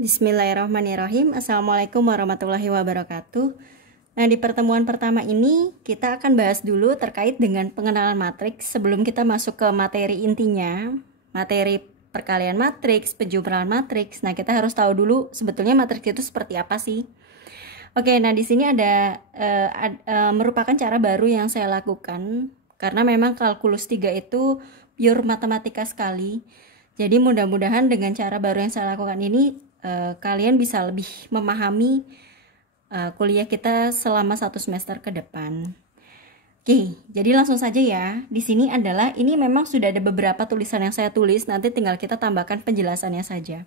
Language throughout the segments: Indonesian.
Bismillahirrahmanirrahim. Assalamualaikum warahmatullahi wabarakatuh. Nah, di pertemuan pertama ini kita akan bahas dulu terkait dengan pengenalan matriks sebelum kita masuk ke materi intinya, materi perkalian matriks, penjumlahan matriks. Nah, kita harus tahu dulu sebetulnya matriks itu seperti apa sih. Oke, nah di sini ada merupakan cara baru yang saya lakukan karena memang kalkulus 3 itu pure matematika sekali. Jadi mudah-mudahan dengan cara baru yang saya lakukan ini kalian bisa lebih memahami kuliah kita selama 1 semester ke depan. Oke, jadi langsung saja ya. Di sini adalah ini memang sudah ada beberapa tulisan yang saya tulis, nanti tinggal kita tambahkan penjelasannya saja.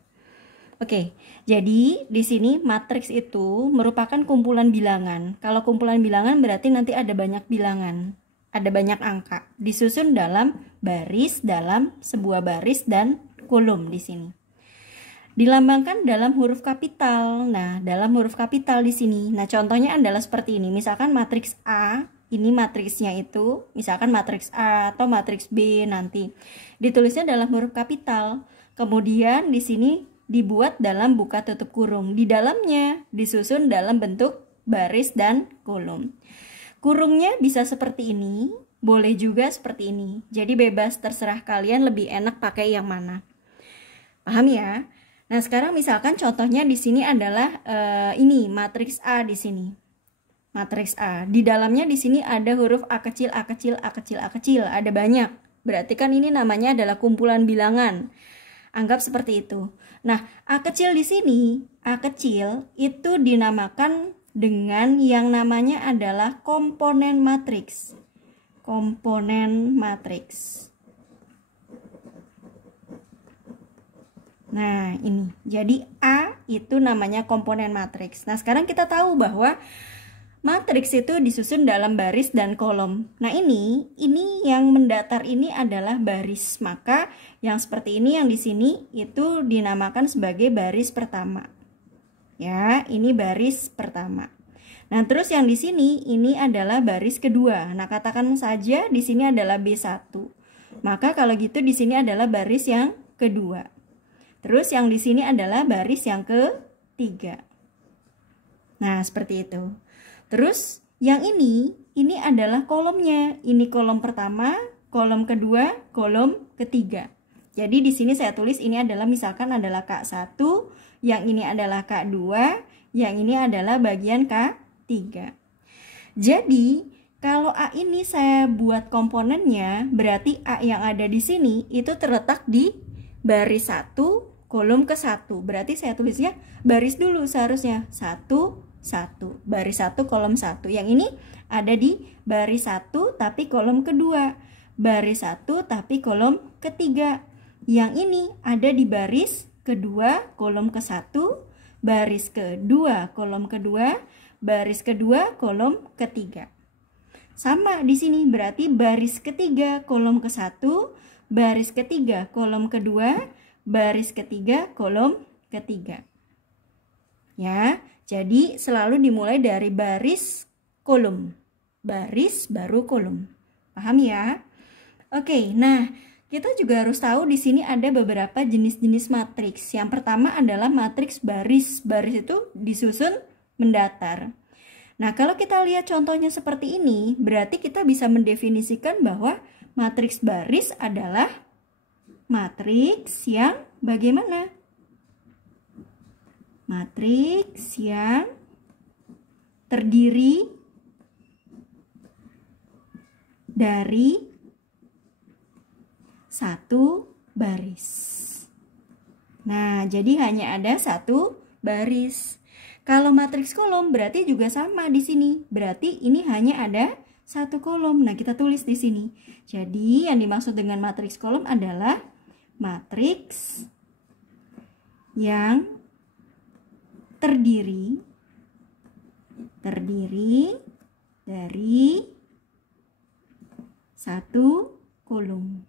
Oke, jadi di sini matriks itu merupakan kumpulan bilangan. Kalau kumpulan bilangan berarti nanti ada banyak bilangan, ada banyak angka, disusun dalam baris, dalam sebuah baris dan kolom di sini. Dilambangkan dalam huruf kapital. Nah, dalam huruf kapital di sini. Nah, contohnya adalah seperti ini. Misalkan matriks A, ini matriksnya itu, misalkan matriks A atau matriks B nanti. Ditulisnya dalam huruf kapital. Kemudian di sini dibuat dalam buka tutup kurung. Di dalamnya disusun dalam bentuk baris dan kolom. Kurungnya bisa seperti ini, boleh juga seperti ini. Jadi bebas, terserah kalian lebih enak pakai yang mana. Paham ya? Nah, sekarang misalkan contohnya di sini adalah ini matriks A di sini. Matriks A. Di dalamnya di sini ada huruf A kecil, A kecil, A kecil, A kecil, ada banyak. Berarti kan ini namanya adalah kumpulan bilangan. Anggap seperti itu. Nah, A kecil di sini, A kecil itu dinamakan dengan yang namanya adalah komponen matriks. Komponen matriks. Nah, ini. Jadi A itu namanya komponen matriks. Nah, sekarang kita tahu bahwa matriks itu disusun dalam baris dan kolom. Nah, ini yang mendatar ini adalah baris. Maka yang seperti ini yang di sini itu dinamakan sebagai baris pertama. Ya, ini baris pertama. Nah, terus yang di sini ini adalah baris kedua. Nah, katakan saja di sini adalah B1. Maka kalau gitu di sini adalah baris yang kedua. Terus yang di sini adalah baris yang ketiga. Nah, seperti itu. Terus yang ini adalah kolomnya. Ini kolom pertama, kolom kedua, kolom ketiga. Jadi di sini saya tulis ini adalah misalkan adalah K1, yang ini adalah K2, yang ini adalah bagian K3. Jadi kalau A ini saya buat komponennya, berarti A yang ada di sini itu terletak di baris 1, kolom ke-1. Berarti saya tulisnya baris dulu seharusnya. 1, 1. Baris 1, kolom 1. Yang ini ada di baris 1 tapi kolom kedua. Baris 1 tapi kolom ketiga. Yang ini ada di baris kedua, kolom ke-1. Baris kedua, kolom kedua. Baris kedua, kolom ketiga. Sama di sini berarti baris ketiga, kolom ke-1. Baris ketiga, kolom kedua. Baris ketiga, kolom ketiga. Ya, jadi selalu dimulai dari baris kolom. Baris baru kolom. Paham ya? Oke, nah kita juga harus tahu di sini ada beberapa jenis-jenis matriks. Yang pertama adalah matriks baris. Baris itu disusun mendatar. Nah, kalau kita lihat contohnya seperti ini, berarti kita bisa mendefinisikan bahwa matriks baris adalah matriks yang bagaimana? Matriks yang terdiri dari satu baris. Nah, jadi hanya ada satu baris. Kalau matriks kolom berarti juga sama di sini. Berarti ini hanya ada satu kolom. Nah, kita tulis di sini. Jadi, yang dimaksud dengan matriks kolom adalah matriks yang terdiri dari satu kolom.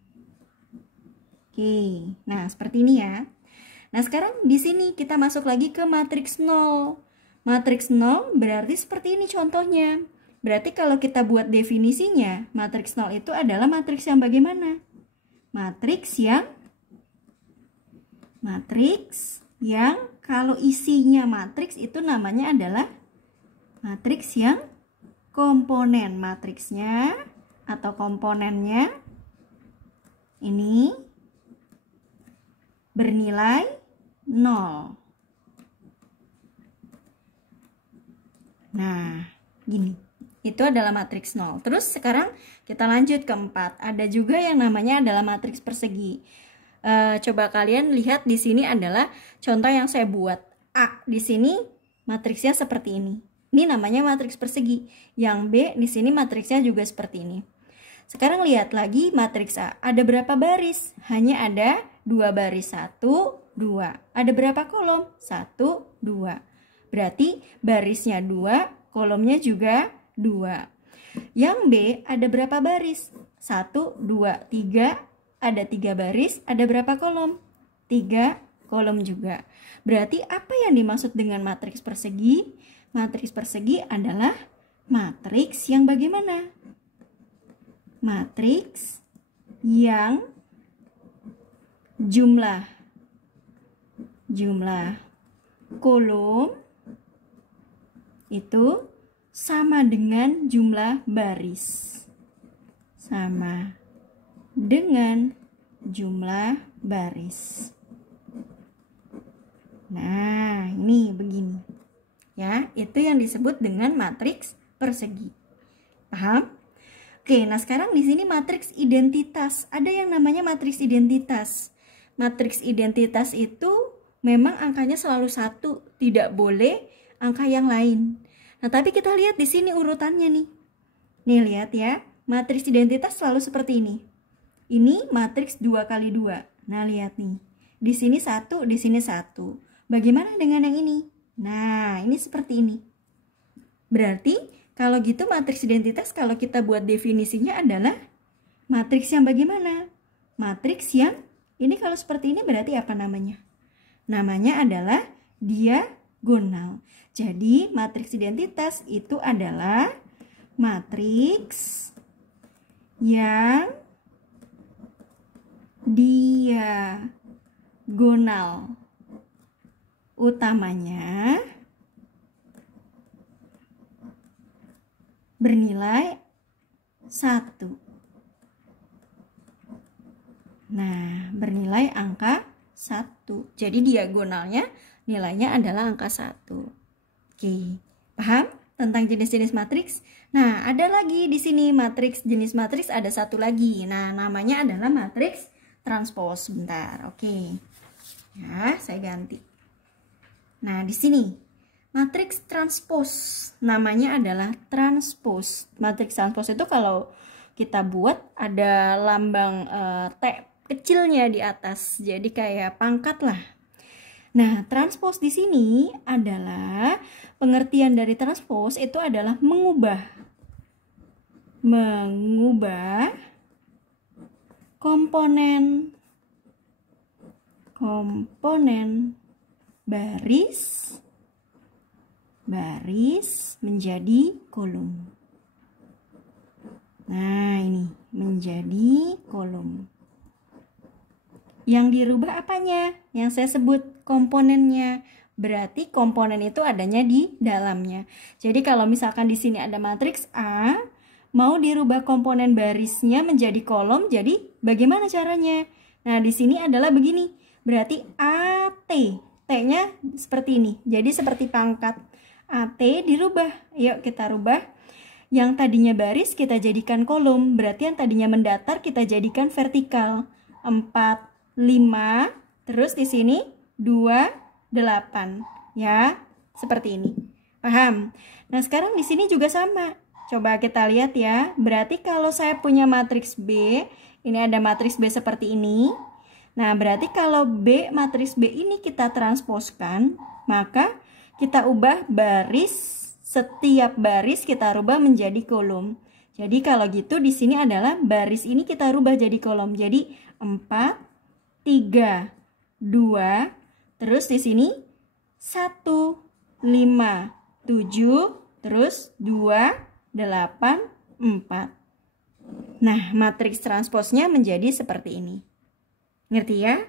Oke, nah seperti ini ya. Nah, sekarang di sini kita masuk lagi ke matriks 0. Matriks 0 berarti seperti ini contohnya. Berarti kalau kita buat definisinya, matriks 0 itu adalah matriks yang bagaimana? Matriks yang kalau isinya matriks itu namanya adalah matriks yang komponen. Matriksnya atau komponennya ini bernilai 0. Nah, gini. Itu adalah matriks 0. Terus sekarang kita lanjut ke 4. Ada juga yang namanya adalah matriks persegi. Coba kalian lihat di sini adalah contoh yang saya buat. A di sini matriksnya seperti ini. Ini namanya matriks persegi. Yang B di sini matriksnya juga seperti ini. Sekarang lihat lagi matriks A. Ada berapa baris? Hanya ada 2 baris. 1, 2. Ada berapa kolom? 1, 2. Berarti barisnya 2, kolomnya juga 2. Yang B ada berapa baris? 1, 2, 3. Ada 3 baris, ada berapa kolom? 3 kolom juga. Berarti apa yang dimaksud dengan matriks persegi? Matriks persegi adalah matriks yang bagaimana? Matriks yang jumlah kolom itu sama dengan jumlah baris. Sama dengan jumlah baris. Nah, ini begini. Ya, itu yang disebut dengan matriks persegi. Paham? Oke, nah sekarang di sini matriks identitas. Ada yang namanya matriks identitas. Matriks identitas itu memang angkanya selalu 1, tidak boleh angka yang lain. Nah, tapi kita lihat di sini urutannya nih. Nih, lihat ya. Matriks identitas selalu seperti ini. Ini matriks 2 kali 2. Nah, lihat nih. Di sini 1, di sini 1. Bagaimana dengan yang ini? Nah, ini seperti ini. Berarti, kalau gitu matriks identitas kalau kita buat definisinya adalah matriks yang bagaimana? Matriks yang, ini kalau seperti ini berarti apa namanya? Namanya adalah diagonal. Jadi, matriks identitas itu adalah matriks yang diagonal utamanya bernilai 1. Nah, bernilai angka 1. Jadi diagonalnya nilainya adalah angka 1. Oke, paham tentang jenis-jenis matriks? Nah, ada lagi di sini matriks, jenis matriks ada satu lagi. Nah, namanya adalah matriks transpos. Bentar, oke. Ya, saya ganti. Nah, di sini matriks transpos namanya adalah transpos. Matriks transpos itu kalau kita buat ada lambang T kecilnya di atas. Jadi kayak pangkat lah. Nah, transpos di sini adalah pengertian dari transpos itu adalah mengubah komponen baris menjadi kolom. Nah, ini menjadi kolom. Yang dirubah apanya? Yang saya sebut komponennya. Berarti komponen itu adanya di dalamnya. Jadi kalau misalkan di sini ada matriks A, mau dirubah komponen barisnya menjadi kolom, jadi bagaimana caranya? Nah, di sini adalah begini. Berarti AT. T-nya seperti ini. Jadi seperti pangkat. AT dirubah. Yuk kita rubah. Yang tadinya baris kita jadikan kolom. Berarti yang tadinya mendatar kita jadikan vertikal. 4, 5. Terus di sini 2, 8. Ya, seperti ini. Paham? Nah, sekarang di sini juga sama. Coba kita lihat ya. Berarti kalau saya punya matriks B, ini ada matriks B seperti ini. Nah, berarti kalau B, matriks B ini kita transposkan, maka kita ubah baris, setiap baris kita rubah menjadi kolom. Jadi kalau gitu di sini adalah baris ini kita rubah jadi kolom. Jadi 4, 3, 2, terus di sini 1, 5, 7, terus 2, 8, 4. Nah, matriks transposnya menjadi seperti ini. Ngerti ya?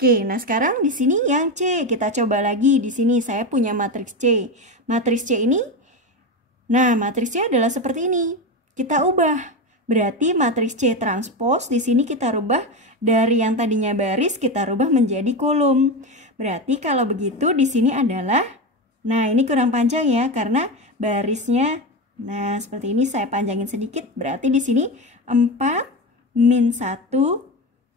Oke, nah sekarang di sini yang C. Kita coba lagi. Di sini saya punya matriks C. Matriks C ini, nah matriks C adalah seperti ini. Kita ubah. Berarti matriks C transpose di sini kita rubah dari yang tadinya baris kita rubah menjadi kolom. Berarti kalau begitu di sini adalah, nah ini kurang panjang ya karena barisnya, nah seperti ini saya panjangin sedikit. Berarti di sini 4 min 1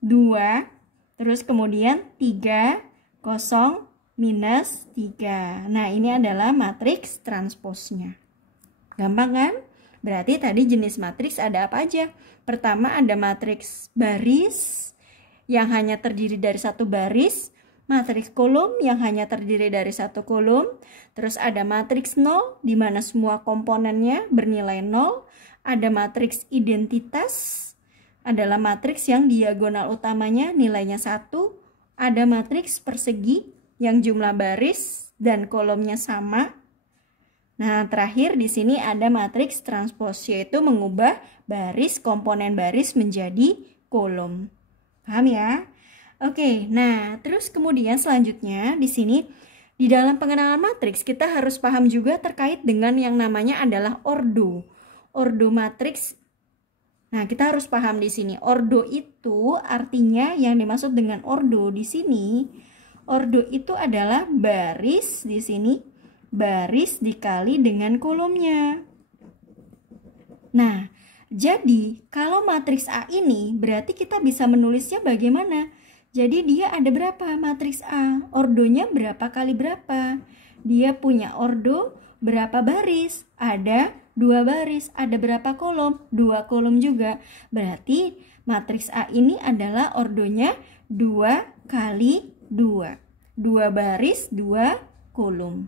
2 terus kemudian 3 0 minus 3. Nah ini adalah matriks transposnya. Gampang kan? Berarti tadi jenis matriks ada apa aja? Pertama ada matriks baris yang hanya terdiri dari satu baris, matriks kolom yang hanya terdiri dari satu kolom, terus ada matriks 0 di mana semua komponennya bernilai 0, ada matriks identitas adalah matriks yang diagonal utamanya nilainya 1, ada matriks persegi yang jumlah baris dan kolomnya sama. Nah, terakhir di sini ada matriks transpose, yaitu mengubah baris komponen baris menjadi kolom. Paham ya? Oke, nah terus kemudian selanjutnya di sini di dalam pengenalan matriks kita harus paham juga terkait dengan yang namanya adalah ordo. Ordo matriks. Nah, kita harus paham di sini. Ordo itu artinya yang dimaksud dengan ordo di sini, ordo itu adalah baris di sini, baris dikali dengan kolomnya. Nah, jadi kalau matriks A ini berarti kita bisa menulisnya bagaimana? Jadi dia ada berapa matriks A? Ordonya berapa kali berapa? Dia punya ordo berapa baris? Ada 2 baris. Ada berapa kolom? 2 kolom juga. Berarti matriks A ini adalah ordonya 2 kali 2. 2 baris, 2 kolom.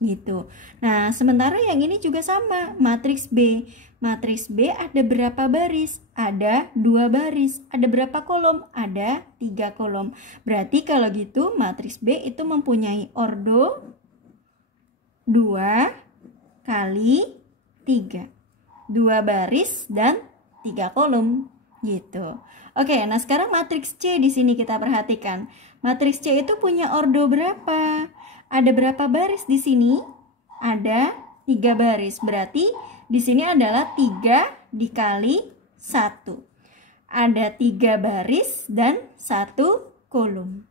Gitu. Nah, sementara yang ini juga sama, matriks B. Matriks B ada berapa baris? Ada 2 baris. Ada berapa kolom? Ada 3 kolom. Berarti kalau gitu matriks B itu mempunyai ordo 2 kali 3. 2 baris dan 3 kolom gitu. Oke, nah sekarang matriks C di sini kita perhatikan. Matriks C itu punya ordo berapa? Ada berapa baris di sini? Ada 3 baris. Berarti di sini adalah 3 dikali 1. Ada 3 baris dan 1 kolom.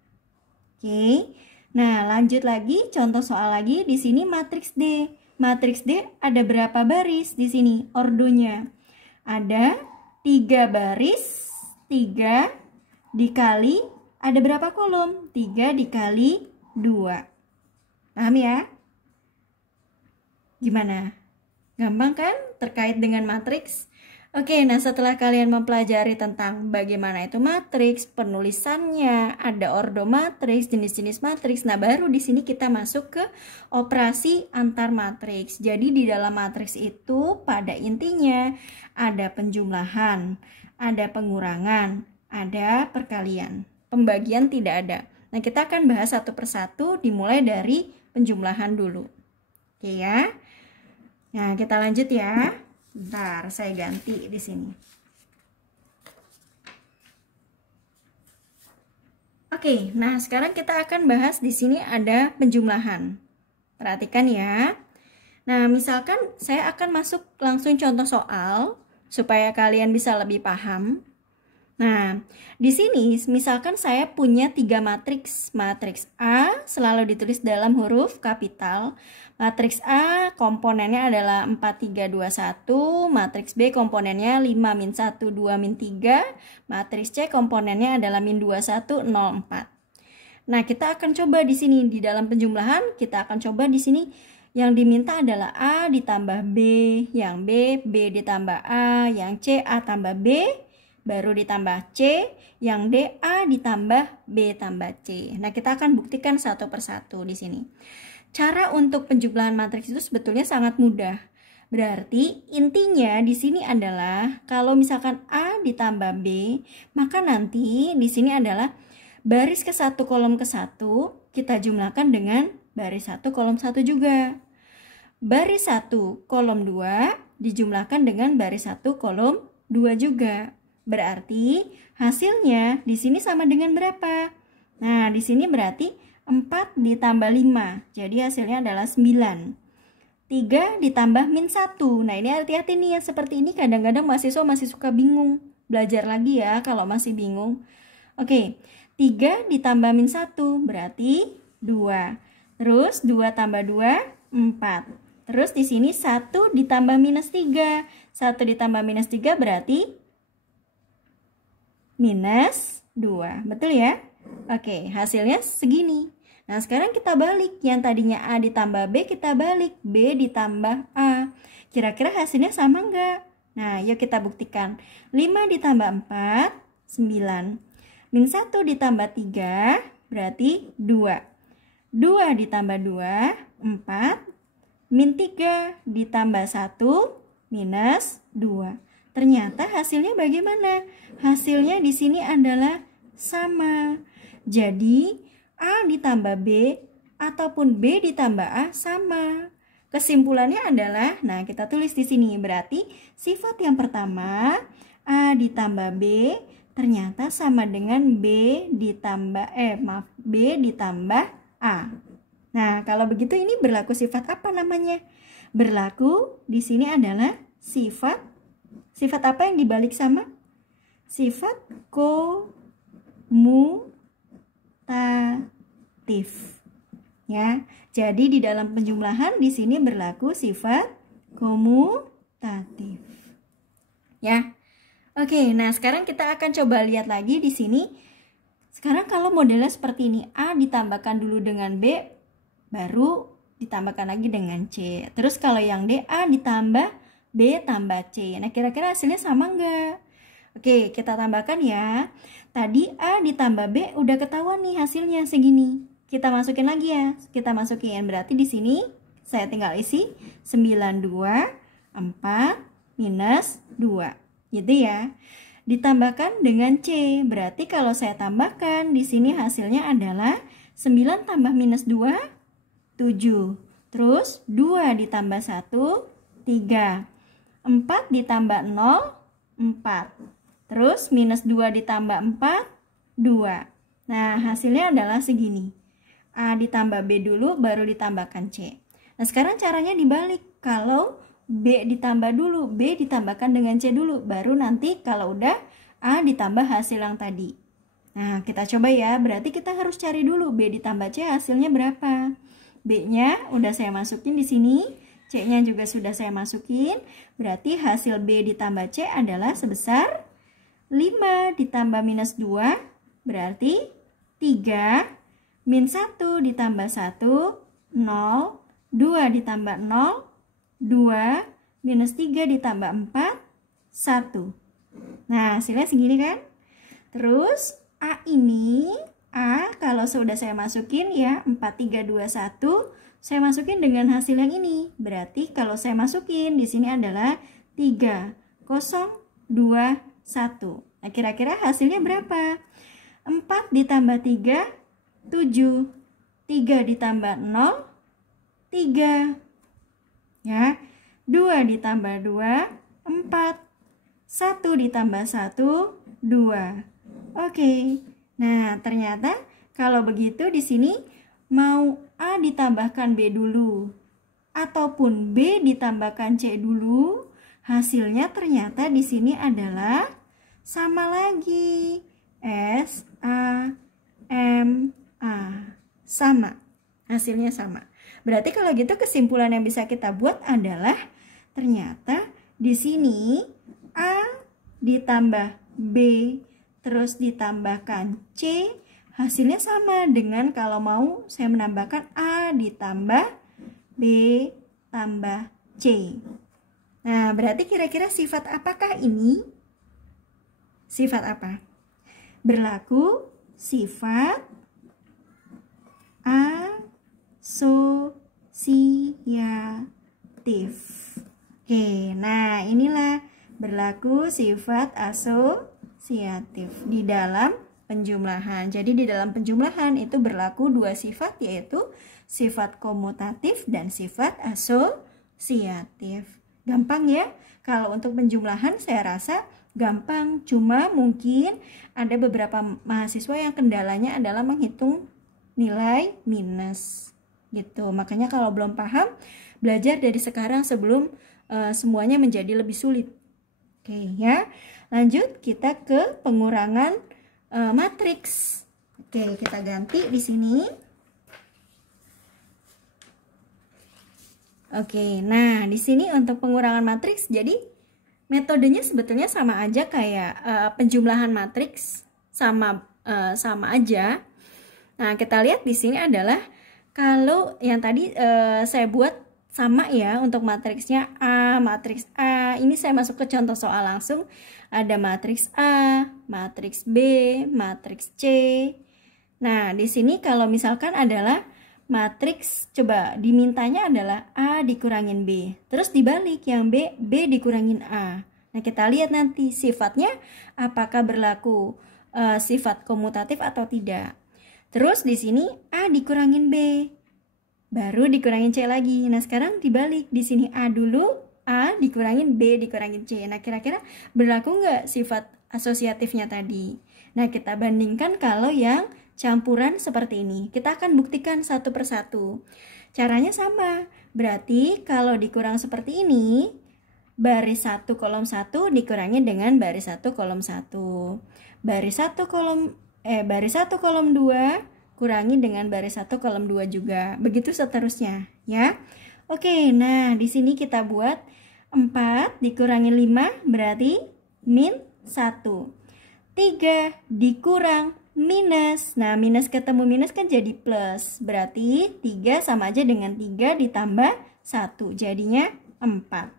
Oke. Nah, lanjut lagi contoh soal lagi di sini matriks D. Matriks D ada berapa baris di sini? Ordonya ada 3 baris, 3 dikali ada berapa kolom? 3 dikali 2. Paham ya? Gimana? Gampang kan terkait dengan matriks? Oke, nah setelah kalian mempelajari tentang bagaimana itu matriks, penulisannya, ada ordo matriks, jenis-jenis matriks. Nah, baru di sini kita masuk ke operasi antar matriks. Jadi di dalam matriks itu pada intinya ada penjumlahan, ada pengurangan, ada perkalian. Pembagian tidak ada. Nah, kita akan bahas satu persatu dimulai dari penjumlahan dulu. Oke ya. Nah, kita lanjut ya. Bentar, saya ganti di sini. Oke, nah sekarang kita akan bahas di sini ada penjumlahan. Perhatikan ya. Nah, misalkan saya akan masuk langsung contoh soal supaya kalian bisa lebih paham. Nah, di sini misalkan saya punya 3 matriks. Matriks A selalu ditulis dalam huruf kapital. Matriks A komponennya adalah 4, 3, 2, 1. Matriks B komponennya 5, min 1, 2, min 3. Matriks C komponennya adalah min 2, 1, 0, 4. Nah, kita akan coba di sini di dalam penjumlahan, kita akan coba di sini yang diminta adalah A ditambah B, yang B, B ditambah A, yang C, A tambah B, baru ditambah C, yang D, A ditambah B tambah C. Nah, kita akan buktikan satu persatu di sini. Cara untuk penjumlahan matriks itu sebetulnya sangat mudah. Berarti intinya di sini adalah kalau misalkan A ditambah B, maka nanti di sini adalah baris ke 1 kolom ke 1 kita jumlahkan dengan baris 1 kolom 1 juga. Baris 1 kolom 2 dijumlahkan dengan baris 1 kolom 2 juga. Berarti hasilnya di sini sama dengan berapa? Nah, di sini berarti 4 ditambah 5. Jadi hasilnya adalah 9. 3 ditambah min 1. Nah, ini hati-hati nih yang seperti ini kadang-kadang mahasiswa masih suka bingung. Belajar lagi ya kalau masih bingung. Oke, 3 ditambah min 1 berarti 2. Terus 2 tambah 2, 4. Terus di sini 1 ditambah minus 3. 1 ditambah minus 3 berarti minus 2. Betul ya? Oke, hasilnya segini. Nah, sekarang kita balik. Yang tadinya A ditambah B, kita balik. B ditambah A. Kira-kira hasilnya sama enggak? Nah, yuk kita buktikan. 5 ditambah 4, 9. Min 1 ditambah 3, berarti 2. 2 ditambah 2, 4. Min 3 ditambah 1, minus 2. Ternyata hasilnya bagaimana? Hasilnya di sini adalah sama. Jadi, A ditambah B ataupun B ditambah A sama. Kesimpulannya adalah, nah kita tulis di sini. Berarti sifat yang pertama, A ditambah B, ternyata sama dengan B ditambah A. Nah, kalau begitu ini berlaku sifat apa namanya? Berlaku di sini adalah sifat apa yang dibalik sama? Sifat komutatif. Ya. Jadi di dalam penjumlahan di sini berlaku sifat komutatif. Ya. Oke, nah sekarang kita akan coba lihat lagi di sini. Sekarang kalau modelnya seperti ini, A ditambahkan dulu dengan B, baru ditambahkan lagi dengan C. Terus kalau yang D, A ditambah B tambah C. Nah, kira-kira hasilnya sama enggak? Oke, kita tambahkan ya. Tadi A ditambah B udah ketahuan nih hasilnya segini. Kita masukin lagi ya. Kita masukin. Berarti di sini saya tinggal isi 92, 4, minus 2. Gitu ya. Ditambahkan dengan C. Berarti kalau saya tambahkan di sini hasilnya adalah 9 tambah minus 2, 7. Terus 2 ditambah 1, 3. 4 ditambah 0, 4. Terus minus 2 ditambah 4, 2. Nah, hasilnya adalah segini. A ditambah B dulu, baru ditambahkan C. Nah, sekarang caranya dibalik. Kalau B ditambah dulu, B ditambahkan dengan C dulu, baru nanti kalau udah A ditambah hasil yang tadi. Nah, kita coba ya. Berarti kita harus cari dulu B ditambah C hasilnya berapa. B-nya udah saya masukin di sini, C-nya juga sudah saya masukin. Berarti hasil B ditambah C adalah sebesar 5 ditambah minus 2, berarti 3, min 1 ditambah 1, 0, 2 ditambah 0, 2, minus 3 ditambah 4, 1. Nah, hasilnya segini kan? Terus, A ini, A kalau sudah saya masukin ya, 4, 3, 2, 1, saya masukin dengan hasil yang ini. Berarti kalau saya masukin di sini adalah 3, 0, 2, 1. Nah, kira-kira hasilnya berapa? 4 ditambah 3, 7. 3 ditambah 0, 3. Ya, 2 ditambah 2, 4. 1 ditambah 1, 2. Oke. Nah, ternyata kalau begitu di sini mau A ditambahkan B dulu ataupun B ditambahkan C dulu, hasilnya ternyata di sini adalah sama lagi. S, A, M, A. Sama. Hasilnya sama. Berarti kalau gitu kesimpulan yang bisa kita buat adalah ternyata di sini A ditambah B terus ditambahkan C hasilnya sama dengan kalau mau saya menambahkan A ditambah B tambah C. Nah, berarti kira-kira sifat apakah ini? Sifat apa? Berlaku sifat asosiatif. Oke, nah inilah berlaku sifat asosiatif di dalam penjumlahan. Jadi di dalam penjumlahan itu berlaku dua sifat, yaitu sifat komutatif dan sifat asosiatif. Gampang ya? Kalau untuk penjumlahan saya rasa gampang. Cuma mungkin ada beberapa mahasiswa yang kendalanya adalah menghitung nilai minus gitu. Makanya kalau belum paham, belajar dari sekarang sebelum semuanya menjadi lebih sulit. Oke ya. Lanjut kita ke pengurangan matriks. Oke, kita ganti di sini. Oke, nah di sini untuk pengurangan matriks, jadi metodenya sebetulnya sama aja kayak penjumlahan matriks, sama aja. Nah, kita lihat di sini adalah kalau yang tadi saya buat sama ya untuk matriksnya A, matriks A. Ini saya masuk ke contoh soal langsung. Ada matriks A, matriks B, matriks C. Nah, di sini kalau misalkan adalah matriks, coba dimintanya adalah A dikurangin B. Terus dibalik yang B dikurangin A. Nah, kita lihat nanti sifatnya apakah berlaku sifat komutatif atau tidak. Terus di sini A dikurangin B, baru dikurangin C lagi. Nah, sekarang dibalik, di sini A dulu, A dikurangin B dikurangin C. Nah, kira-kira berlaku nggak sifat asosiatifnya tadi? Nah, kita bandingkan kalau yang campuran seperti ini. Kita akan buktikan satu persatu. Caranya sama. Berarti kalau dikurang seperti ini, baris 1 kolom 1 dikurangi dengan baris 1 kolom 1. Baris 1 kolom 2 kurangi dengan baris 1 kolom 2 juga. Begitu seterusnya, ya. Oke, nah di sini kita buat 4 dikurangi 5 berarti min 1. 3 dikurang minus. Nah, minus ketemu minus kan jadi plus. Berarti 3 sama aja dengan 3 ditambah 1. Jadinya 4.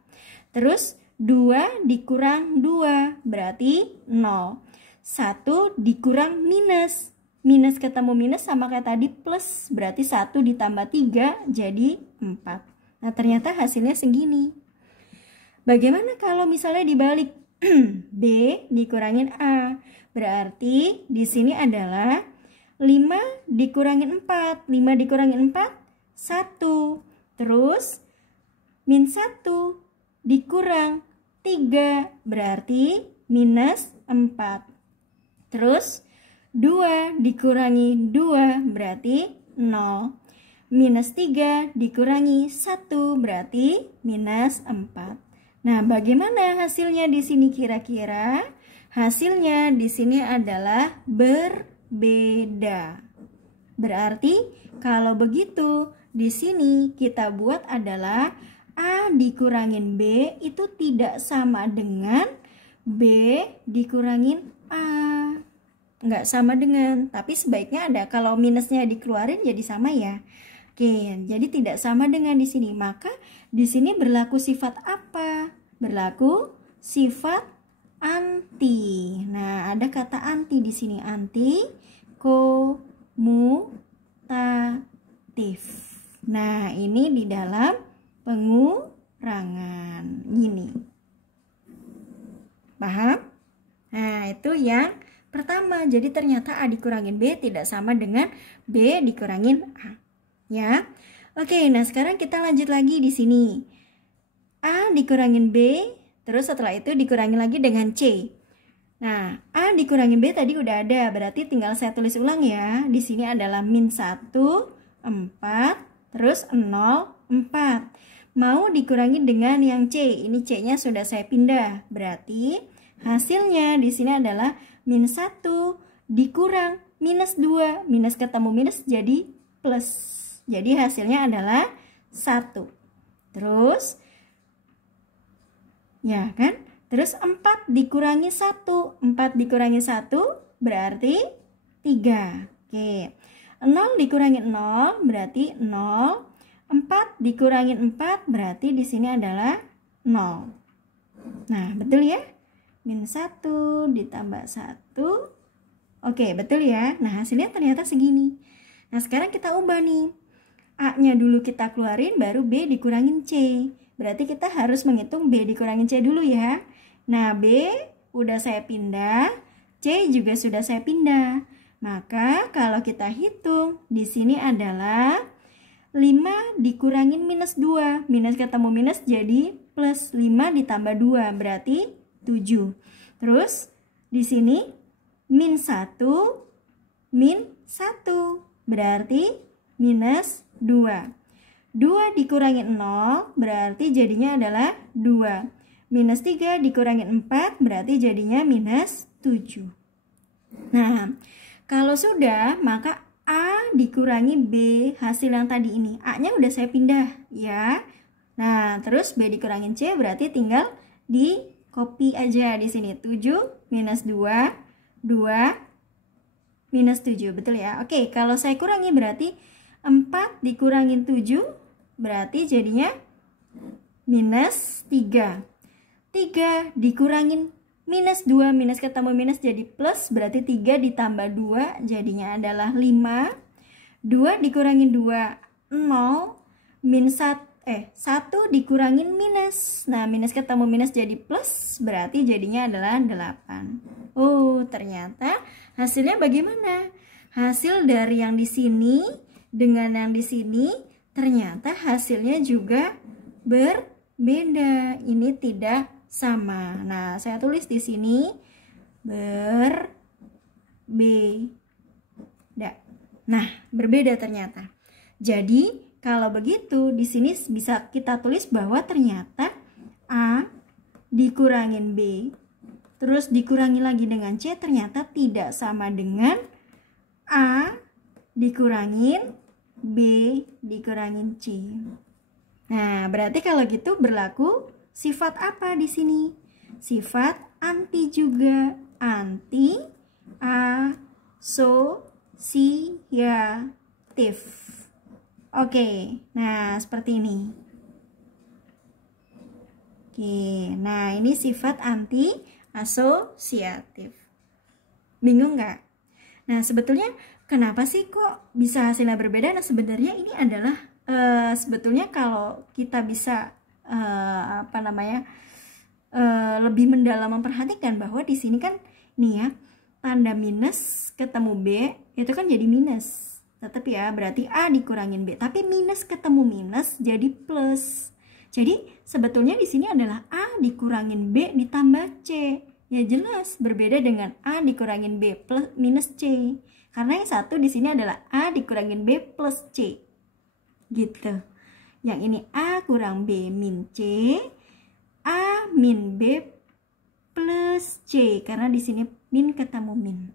Terus 2 dikurang 2 berarti 0. 1 dikurang minus. Minus ketemu minus sama kayak tadi plus. Berarti 1 ditambah 3 jadi 4. Nah, ternyata hasilnya segini. Bagaimana kalau misalnya dibalik? B dikurangin A. Berarti di sini adalah 5 dikurangin 4. 5 dikurangin 4, 1. Terus min 1 dikurang 3. Berarti minus 4. Terus 2 dikurangi 2 berarti 0. Minus 3 dikurangi 1 berarti minus 4. Nah, bagaimana hasilnya di sini kira-kira? Hasilnya di sini adalah berbeda. Berarti kalau begitu di sini kita buat adalah A dikurangin B itu tidak sama dengan B dikurangin A. Enggak sama dengan, tapi sebaiknya ada. Kalau minusnya dikeluarin jadi sama ya. Oke, jadi tidak sama dengan di sini. Maka di sini berlaku sifat apa? Berlaku sifat anti. Nah, ada kata anti di sini, anti komutatif. Nah, ini di dalam pengurangan. Gini. Paham? Nah, itu yang pertama. Jadi ternyata A dikurangin B tidak sama dengan B dikurangin A. Ya. Oke, nah sekarang kita lanjut lagi di sini. A dikurangin B, terus setelah itu dikurangin lagi dengan C. Nah, A dikurangin B tadi udah ada, berarti tinggal saya tulis ulang ya. Di sini adalah min 1, 4, terus 0, 4. Mau dikurangi dengan yang C, ini C-nya sudah saya pindah. Berarti hasilnya di sini adalah min 1 dikurang minus 2. Minus ketemu minus jadi plus. Jadi hasilnya adalah 1. Terus ya kan? Terus 4 dikurangi 1. 4 dikurangi 1 berarti 3. Oke. 0 dikurangi 0 berarti 0. 4 dikurangi 4 berarti di sini adalah 0. Nah, betul ya? Min 1 ditambah 1. Oke, betul ya? Nah, hasilnya ternyata segini. Nah, sekarang kita ubah nih. A-nya dulu kita keluarin, baru B dikurangin C. Berarti kita harus menghitung B dikurangin C dulu ya. Nah, B udah saya pindah, C juga sudah saya pindah. Maka kalau kita hitung, di sini adalah 5 dikurangin minus 2. Minus ketemu minus jadi plus 5 ditambah 2, berarti 7. Terus di sini min 1, min 1. Berarti minus 2. 2 dikurangi 0 berarti jadinya adalah 2. Minus 3 dikurangi 4 berarti jadinya minus 7. Nah, kalau sudah maka A dikurangi B, hasil yang tadi ini. A-nya udah saya pindah ya. Nah, terus B dikurangin C berarti tinggal di copy aja di sini. 7 minus 2, 2 minus 7, betul ya? Oke, kalau saya kurangi berarti 4 dikurangin 7 berarti jadinya minus 3. 3 dikurangin minus 2, minus ketemu minus jadi plus, berarti 3 ditambah 2 jadinya adalah 5. 2 dikurangin 2, 0. Min 1 dikurangin minus. Nah, minus ketemu minus jadi plus, berarti jadinya adalah 8. Oh, ternyata hasilnya bagaimana? Hasil dari yang di sini dengan yang di sini ternyata hasilnya juga berbeda. Ini tidak sama. Nah, saya tulis di sini berbeda. Nah, berbeda ternyata. Jadi, kalau begitu di sini bisa kita tulis bahwa ternyata A dikurangin B terus dikurangi lagi dengan C ternyata tidak sama dengan A dikurangin B dikurangin C. Nah, berarti kalau gitu berlaku sifat apa di sini? Sifat anti juga. Anti asosiatif. Oke, nah seperti ini. Oke, nah ini sifat anti asosiatif. Bingung nggak? Nah, sebetulnya kenapa sih kok bisa hasilnya berbeda? Nah, sebenarnya ini adalah sebetulnya kalau kita bisa lebih mendalam memperhatikan bahwa di sini kan nih ya, tanda minus ketemu B itu kan jadi minus. Tetap ya, berarti A dikurangin B, tapi minus ketemu minus jadi plus. Jadi sebetulnya di sini adalah A dikurangin B ditambah C. Ya jelas berbeda dengan A dikurangin B plus minus C. Karena yang satu di sini adalah A dikurangin B plus C. Gitu. Yang ini A kurang B min C, A min B plus C karena di sini min ketemu min.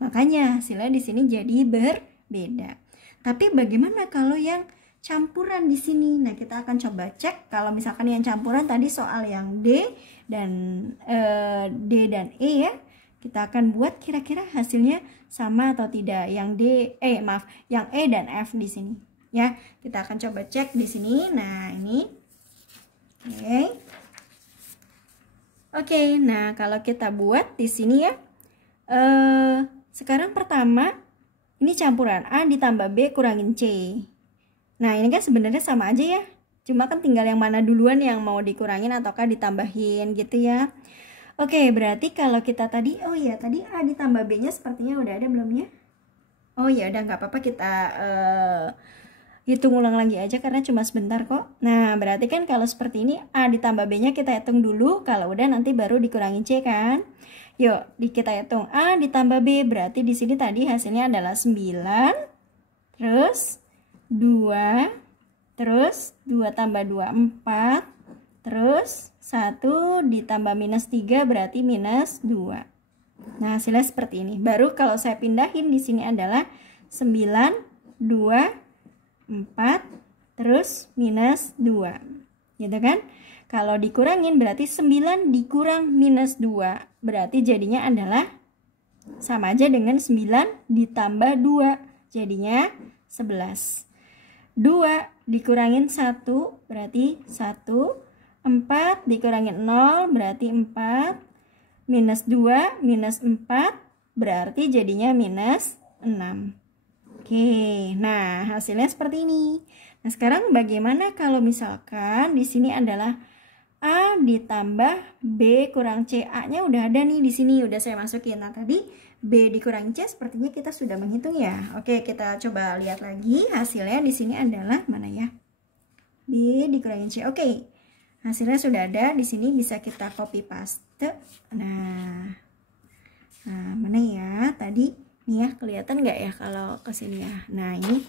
Makanya hasilnya di sini jadi berbeda. Tapi bagaimana kalau yang campuran di sini? Nah, kita akan coba cek kalau misalkan yang campuran tadi soal yang D dan E ya. Kita akan buat kira-kira hasilnya sama atau tidak. Yang yang E dan F di sini. Ya, kita akan coba cek di sini. Nah, ini. Oke, nah kalau kita buat di sini ya. Sekarang pertama ini campuran A ditambah B kurangin C. Nah, ini kan sebenarnya sama aja ya. Cuma kan tinggal yang mana duluan yang mau dikurangin ataukah ditambahin gitu ya. Oke, berarti kalau kita tadi tadi A ditambah B-nya sepertinya udah ada belum ya? Oh ya, udah nggak apa-apa, kita hitung ulang lagi aja karena cuma sebentar kok. Nah, berarti kan kalau seperti ini A ditambah B-nya kita hitung dulu, kalau udah nanti baru dikurangin C kan. Yuk, kita hitung A ditambah B, berarti di sini tadi hasilnya adalah 9, terus 2, terus 2 tambah 2, 4, terus 1 ditambah minus 3 berarti minus 2. Nah, hasilnya seperti ini. Baru kalau saya pindahin di sini adalah 9, 2, 4, terus minus 2. Gitu kan? Kalau dikurangin berarti 9 dikurang minus 2. Berarti jadinya adalah sama aja dengan 9 ditambah 2. Jadinya 11. 2 dikurangin 1 berarti 1. 4 dikurangin 0 berarti 4. Minus 2 minus 4 berarti jadinya minus 6. Oke, nah hasilnya seperti ini. Nah, sekarang bagaimana kalau misalkan di sini adalah A ditambah B kurang C. A-nya udah ada nih di sini, udah saya masukin. Nah, tadi B dikurang C sepertinya kita sudah menghitung ya. Oke, kita coba lihat lagi. Hasilnya di sini adalah mana ya? B dikurangin C. Oke. Hasilnya sudah ada di sini, bisa kita copy paste. Tuh. Nah, mana ya tadi nih ya, kelihatan nggak ya kalau ke sini ya. Nah ini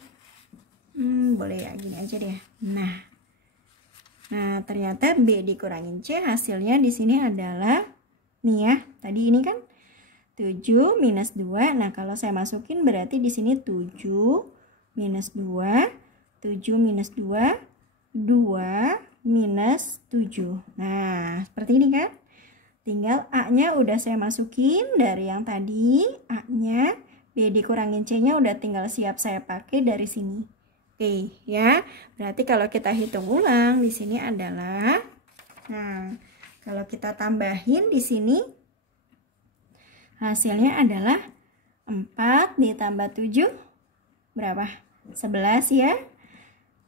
boleh ya gini aja deh. Nah ternyata B dikurangin C hasilnya di sini adalah nih ya, tadi ini kan 7 minus 2. Nah kalau saya masukin berarti di sini 7 minus 2, 7 minus 2, 2 minus 7. Nah seperti ini kan. Tinggal A-nya udah saya masukin dari yang tadi, A-nya, B dikurangin C-nya udah tinggal siap saya pakai dari sini. Oke, ya. Berarti kalau kita hitung ulang di sini adalah, nah, kalau kita tambahin di sini hasilnya adalah 4 ditambah 7 berapa? 11 ya.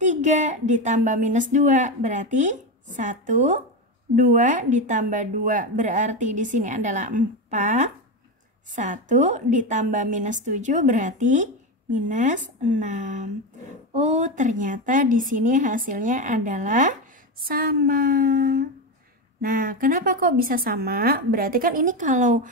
3 ditambah minus 2 berarti 1. 2 ditambah 2 berarti di sini adalah 4. 1 ditambah minus 7 berarti minus 6. Oh, ternyata di sini hasilnya adalah sama. Nah, kenapa kok bisa sama? Berarti kan ini kalau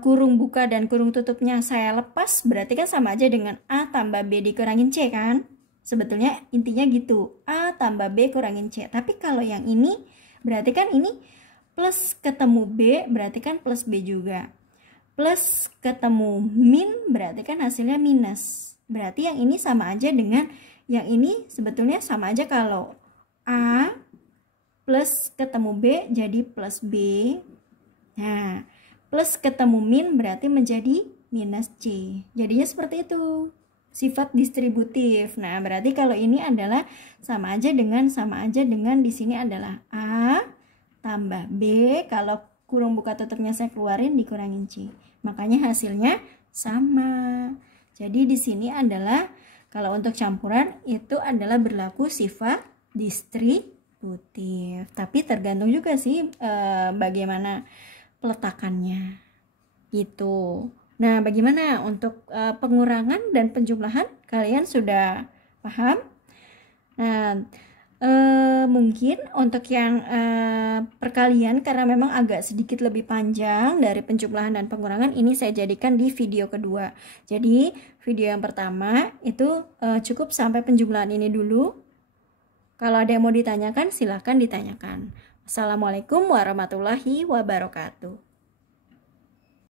kurung buka dan kurung tutupnya saya lepas, berarti kan sama aja dengan A tambah B dikurangin C kan? Sebetulnya intinya gitu, A tambah B kurangin C. Tapi kalau yang ini berarti kan ini plus ketemu B, berarti kan plus B juga. Plus ketemu min, berarti kan hasilnya minus. Berarti yang ini sama aja dengan yang ini, sebetulnya sama aja kalau A plus ketemu B jadi plus B. Nah, plus ketemu min berarti menjadi minus C. Jadinya seperti itu. Sifat distributif. Nah, berarti kalau ini adalah sama aja dengan di sini adalah A tambah B. Kalau kurung buka tutupnya saya keluarin dikurangin C. Makanya hasilnya sama. Jadi di sini adalah kalau untuk campuran itu adalah berlaku sifat distributif. Tapi tergantung juga sih bagaimana peletakannya. Gitu. Nah, bagaimana untuk pengurangan dan penjumlahan? Kalian sudah paham? Nah, mungkin untuk yang perkalian, karena memang agak sedikit lebih panjang dari penjumlahan dan pengurangan, ini saya jadikan di video kedua. Jadi, video yang pertama itu cukup sampai penjumlahan ini dulu. Kalau ada yang mau ditanyakan, silahkan ditanyakan. Assalamualaikum warahmatullahi wabarakatuh.